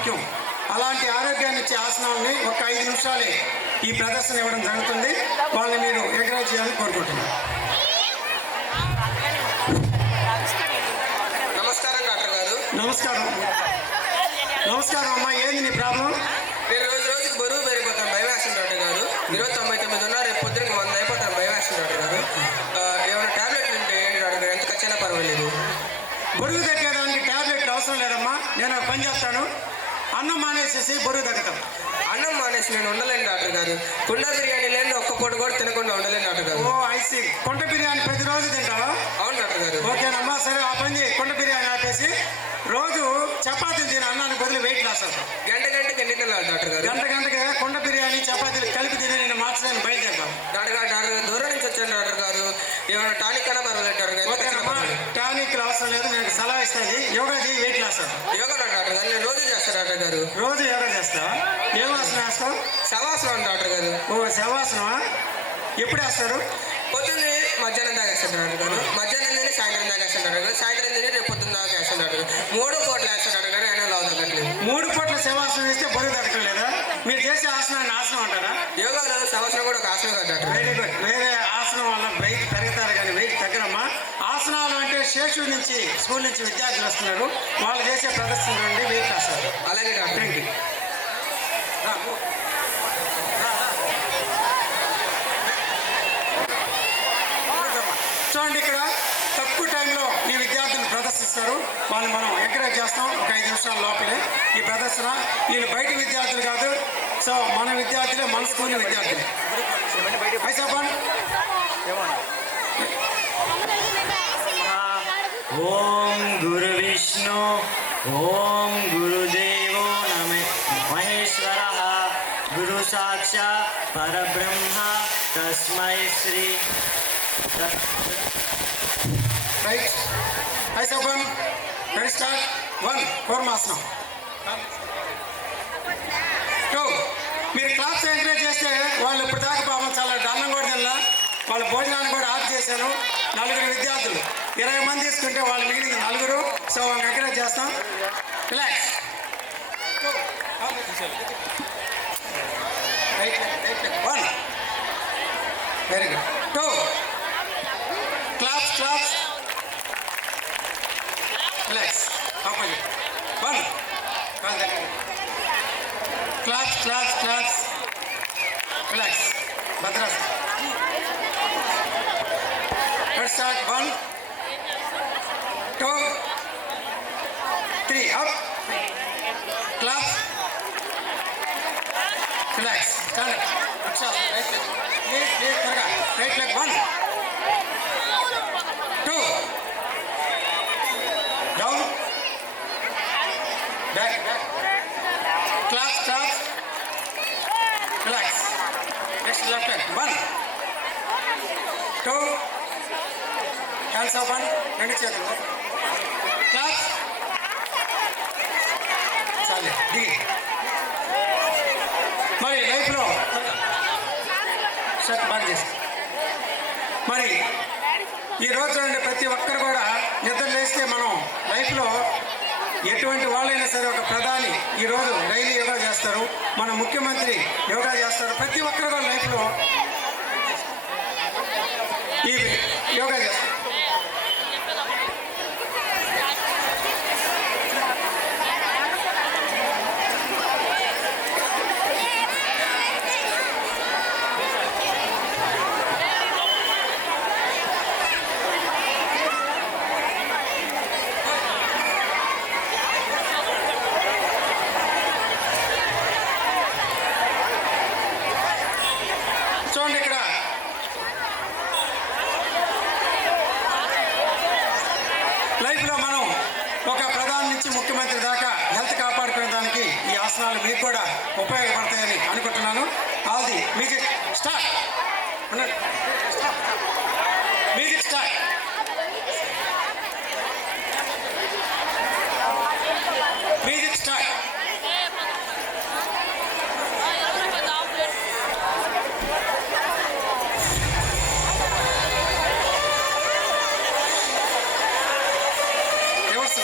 ముఖ్యం. అలాంటి ఆరోగ్యాన్ని ఇచ్చే ఆసనాలని ఒక 5 నిమిషాలే ఈ ప్రదర్శన ఇవ్వడం జరుగుతుంది. వాళ్ళని మీరు ఎంకరేజ్ చేయాలని కోరుకుంటున్నాను. నమస్కారం డాక్టర్ గారు. నమస్కారం. నమస్కారం అమ్మా. ఏంది నీ ప్రాబ్లం? నేను రోజుకి బరువు పెరిగిపోతాను, భయం వేస్తుంది డాక్టర్ గారు. ఈరోజు 99 ఉన్నారు, రేపు పొద్దునకి 100 అయిపోతాను, భయం వేస్తుంది డాక్టర్ గారు. ఏమైనా టాబ్లెట్లు ఉంటే ఏంటి డాక్టర్ గారు? ఎంత ఖర్చైనా పర్వాలేదు. బరువు తగ్గడానికి టాబ్లెట్లు అవసరం లేదమ్మా. నేను ఒక పని చేస్తాను, అన్నం మానేసేసి బరువు తగ్గుతాం. అన్నం మానేసి నేను ఉండలేను డాక్టర్ గారు. కుండ బిర్యానీ లేని ఒక్క పూట కూడా తినకుండా ఉండలేను డాక్టర్ గారు. ఓ ఐసీ. కుండ బిర్యానీ ప్రతిరోజు తింటావా? అవును డాక్టర్ గారు. ఓకేనమ్మా, సరే ఆ పని చేయి. కుండ బిర్యానీ ఆపేసి రోజు చపాతీలు తిన, అన్నానికి బదులు వెయిట్ లాస్ అవుతాం. గంటకి ఎన్ని తినాలి డాక్టర్ గారు? గంటకి కుండ బిర్యానీ చపాతీలు కలిపి తిని నేను మార్చడానికి బయలుదేరుతాను. డాక్టర్ గారు దూరం నుంచి వచ్చాను డాక్టర్ గారు. ఏమైనా టానిక్ అన్నా పర్వాలేదు డాక్టర్ గారు. ఓకేనమ్మా, టానిక్లు అవసరం లేదు, నేను సలహా ఇస్తాను. యోగా చేయి, వెయిట్ లాస్ అవుతాం. యోగా డాక్టర్ గారు నేను రోజు చేస్తాను డాక్టర్ గారు. రోజు యోగా చేస్తావా? ఏం ఆసనం వేస్తావు? శవాసనం డాక్టర్ గారు. ఓ శవాసనమా? ఎప్పుడు వేస్తారు? పొద్దున్నే మధ్యాహ్నం దాకా వేస్తాను డాక్టర్ గారు. మధ్యాహ్నం తిని సాయంత్రం దాకా వేస్తాను డాక్టర్ గారు. సాయంత్రం తిని రేపు పొద్దున్న దాకా వేస్తాను డాక్టర్ గారు. 3 పూటలు వేస్తాను డాక్టర్ గారు. అయినా లావు తగ్గట్లేదు. 3 పూట్ల శవాసనం వేస్తే బరువు తగ్గడం లేదా? మీరు చేసే ఆసనాన్ని ఆసనం అంటారా? యోగాలో శవాసనం కూడా ఒక ఆసనం కదా డాక్టర్. Very good. వేరే ఆసనం వల్ల వెయిట్ పెరుగుతారు కానీ వెయిట్ తగ్గరమ్మా. ఆసనాలు అంటే శేషుడి నుంచి స్కూల్ నుంచి విద్యార్థులు వస్తున్నారు, వాళ్ళు చేసే ప్రదర్శన నుండి వెయిట్ వస్తారు. అలాగే డాక్టర్. చూడండి, ఇక్కడ తక్కువ టైంలో ఈ విద్యార్థులు ప్రదర్శిస్తారు. వాళ్ళని మనం ఎంకరేజ్ చేస్తాం. ఒక 5 నిమిషాల లోపలే ఈ ప్రదర్శన. వీళ్ళు బయట విద్యార్థులు కాదు, సో మన విద్యార్థులే, మన స్కూల్ విద్యార్థులు. ఓం గురు విష్ణు ఓం గురుదేవో మహేశ్వర గురు సాక్షాత్ పరబ్రహ్మ తస్మై శ్రీ. Right. Eyes open. Ready start. 1 కూర్మాసనం. 2 మీరు క్లాస్ ఎంకరేజ్ చేస్తే వాళ్ళు ఇప్పుడు దాకా పాపం చాలా అన్నం కూడా తిన్నా, వాళ్ళ భోజనాన్ని కూడా ఆఫ్ చేశాను. 4 విద్యార్థులు, 20 మంది తీసుకుంటే వాళ్ళు మిగిలింది 4. సో వాళ్ళని ఎంకరేజ్ చేస్తాం. Relax. Right leg 1. Very good. 2 claps. Relax. Opposite. 1 claps. Relax. భద్రాస్. Let's start. 1 2 3 up. Clap. Relax. Stand up. That's all. Right leg. Right leg. 1 2 down. Back. Clap. Relax. Next left leg. 1 2 hands open. 2 చేతులు. Clap. చాలే దిగి. మరి లైఫ్లో shirt బాగా చేసి మరి ఈరోజు నుండి ప్రతి ఒక్కరు కూడా నిద్ర లేస్తే మనం లైఫ్లో ఎటువంటి వాళ్ళైనా సరే, ఒక ప్రధాని ఈరోజు డైలీ యోగా చేస్తారు, మన ముఖ్యమంత్రి యోగా చేస్తారు, ప్రతి ఒక్కరు కూడా లైఫ్లో ఈ యోగా చేస్తారు. చూడండి, ఇక్కడ లైఫ్లో మనం ఒక ప్రధాని నుంచి ముఖ్యమంత్రి దాకా హెల్త్ కాపాడుకునే దానికి ఈ ఆసనాలు మీకు కూడా ఉపయోగపడతాయని అనుకుంటున్నాను. All the music start. Music start. Music start. Reverse.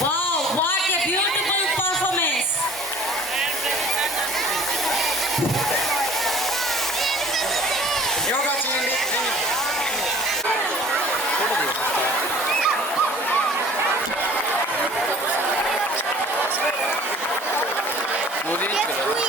Wow, what a beautiful performance. Yoga చేయండి. నువ్వు తీయచ్చు కదా